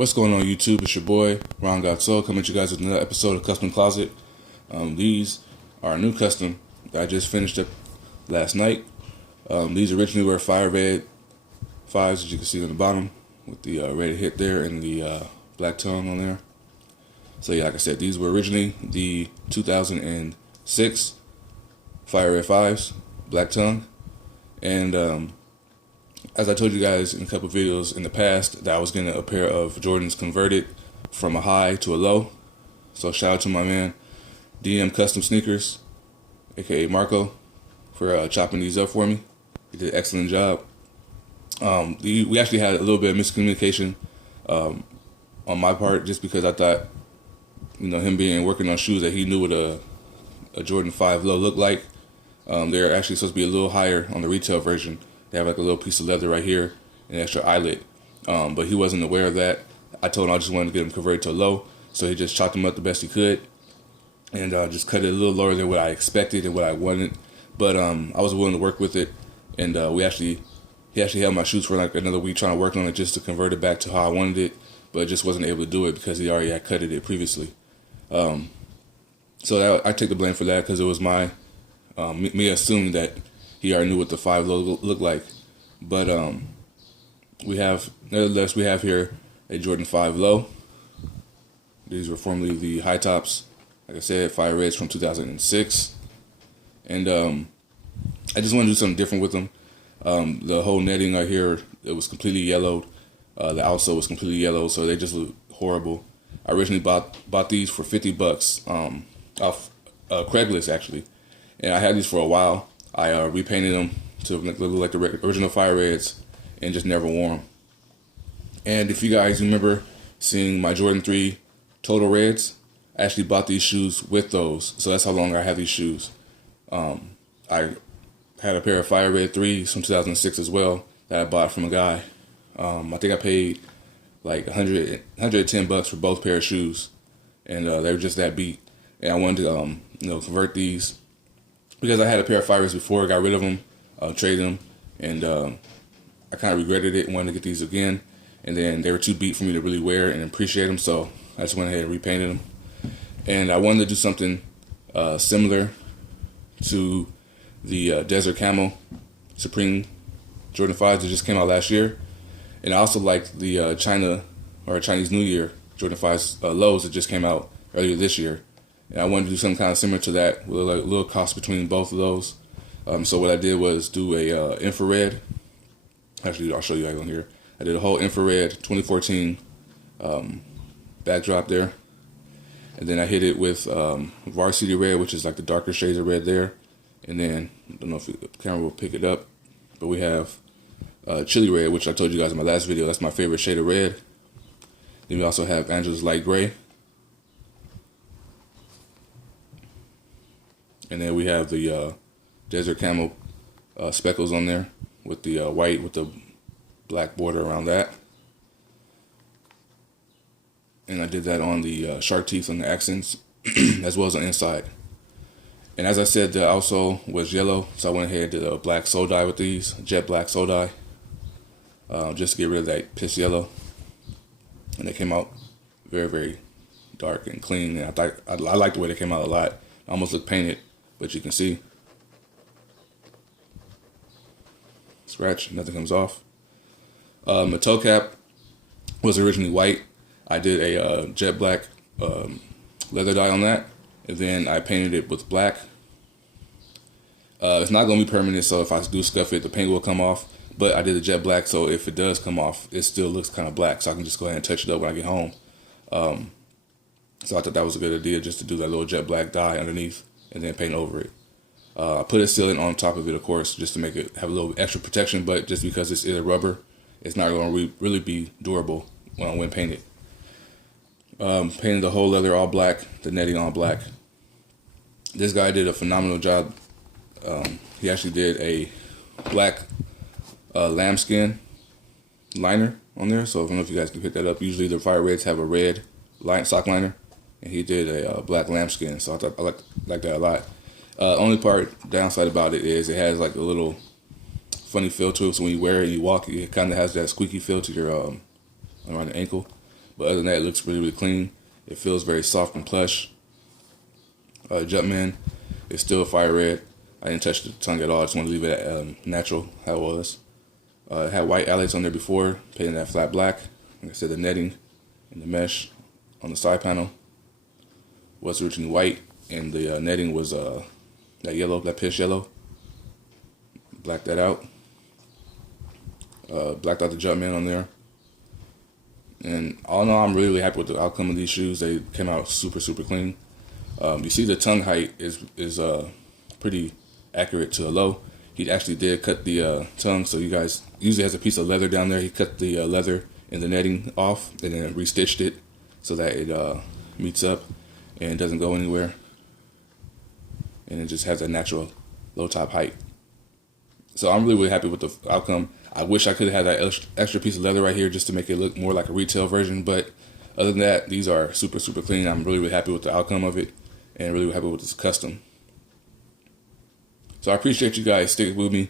What's going on YouTube? It's your boy, Ron Got Soul, coming at you guys with another episode of Custom Closet. These are a new custom that I just finished up last night. These originally were fire red 5s, as you can see on the bottom, with the red hit there and the black tongue on there. So yeah, like I said, these were originally the 2006 fire red 5s, black tongue. And as I told you guys in a couple of videos in the past, that I was getting a pair of Jordans converted from a high to a low. So shout out to my man DM Custom Sneakers, aka Marco, for chopping these up for me. He did an excellent job. We actually had a little bit of miscommunication on my part, just because I thought, him working on shoes, that he knew what a Jordan 5 low looked like. They're actually supposed to be a little higher on the retail version. They have like a little piece of leather right here, an extra eyelet. But he wasn't aware of that. I told him I just wanted to get him converted to a low, so he just chopped them up the best he could, and just cut it a little lower than what I expected and what I wanted. But I was willing to work with it, and he actually held my shoes for like another week trying to work on it just to convert it back to how I wanted it, but just wasn't able to do it because he already had cutted it previously. So I take the blame for that, because it was me assuming that he already knew what the 5 low looked like. But nevertheless, we have here a Jordan 5 low. These were formerly the high tops, like I said, fire reds from 2006. And I just want to do something different with them. The whole netting right here, it was completely yellowed. The outsole was completely yellow, so they just look horrible. I originally bought these for $50 off Craigslist, actually. And I had these for a while. I repainted them to look like the original fire reds and just never wore them. And if you guys remember seeing my Jordan 3 Total Reds, I actually bought these shoes with those. So that's how long I have these shoes. I had a pair of fire red 3s from 2006 as well that I bought from a guy. I think I paid like $110 for both pair of shoes, and they were just that beat. And I wanted to convert these, because I had a pair of fire reds before, got rid of them, traded them, and I kind of regretted it and wanted to get these again. And then they were too beat for me to really wear and appreciate them, so I just went ahead and repainted them. And I wanted to do something similar to the Desert Camo Supreme Jordan 5s that just came out last year. And I also liked the Chinese New Year Jordan 5s lows that just came out earlier this year. And I wanted to do something kind of similar to that, with a little cost between both of those. So what I did was do a infrared. Actually, I'll show you on here. I did a whole infrared 2014 backdrop there. And then I hit it with Varsity red, which is like the darker shades of red there. And then, I don't know if the camera will pick it up, but we have chili red, which I told you guys in my last video. That's my favorite shade of red. Then we also have Angela's light gray. And then we have the Desert Camo speckles on there, with the white with the black border around that. And I did that on the shark teeth on the accents, as well as on the inside. And as I said, the outsole was yellow, so I went ahead and did a black sole dye with these, jet black sole dye, just to get rid of that piss yellow. And they came out very, very dark and clean. And I like the way they came out a lot. I almost look painted, but you can see. Scratch, nothing comes off. The toe cap was originally white. I did a jet black leather dye on that, and then I painted it with black. It's not going to be permanent, so if I do scuff it, the paint will come off. But I did the jet black, so if it does come off, it still looks kind of black, so I can just go ahead and touch it up when I get home. So I thought that was a good idea, just to do that little jet black dye underneath and then paint over it. I put a sealant on top of it, of course, just to make it have a little extra protection, but just because it's either rubber, it's not going to really be durable when painted. Painted the whole leather all black, the netting all black. This guy did a phenomenal job. He actually did a black lambskin liner on there, so I don't know if you guys can pick that up. Usually the fire reds have a red sock liner, and he did a black lambskin, so I thought I like that a lot. Only downside about it is it has like a little funny feel to it, so when you wear it and you walk, it kind of has that squeaky feel to your around the ankle. But other than that, it looks really, really clean. It feels very soft and plush. Jumpman is still fire red. I didn't touch the tongue at all. I just want to leave it at natural, how it was. It had white eyelets on there before, painted that flat black. Like I said, the netting and the mesh on the side panel was originally white, and the netting was that yellow, that piss yellow. Blacked that out. Blacked out the Jumpman on there. And all in all, I'm really, really happy with the outcome of these shoes. They came out super, super clean. You see the tongue height is pretty accurate to a low. He actually did cut the tongue, so you guys usually has a piece of leather down there. He cut the leather and the netting off and then restitched it so that it meets up and doesn't go anywhere. And it just has a natural low top height. So I'm really, really happy with the outcome. I wish I could have had that extra piece of leather right here just to make it look more like a retail version. But other than that, these are super, super clean. I'm really, really happy with the outcome of it and really happy with this custom. So I appreciate you guys sticking with me.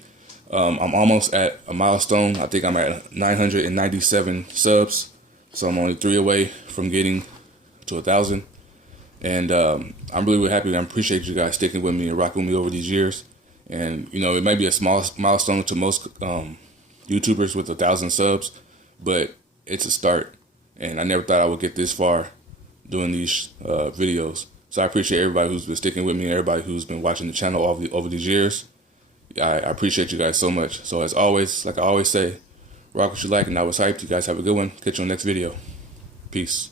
I'm almost at a milestone. I think I'm at 997 subs. So I'm only 3 away from getting to 1,000. And I'm really, really happy. I appreciate you guys sticking with me and rocking with me over these years. And, you know, it might be a small milestone to most YouTubers with 1,000 subs, but it's a start. And I never thought I would get this far doing these videos. So I appreciate everybody who's been sticking with me, everybody who's been watching the channel over these years. I appreciate you guys so much. So as always, like I always say, rock what you like, and I was hyped. You guys have a good one. Catch you on the next video. Peace.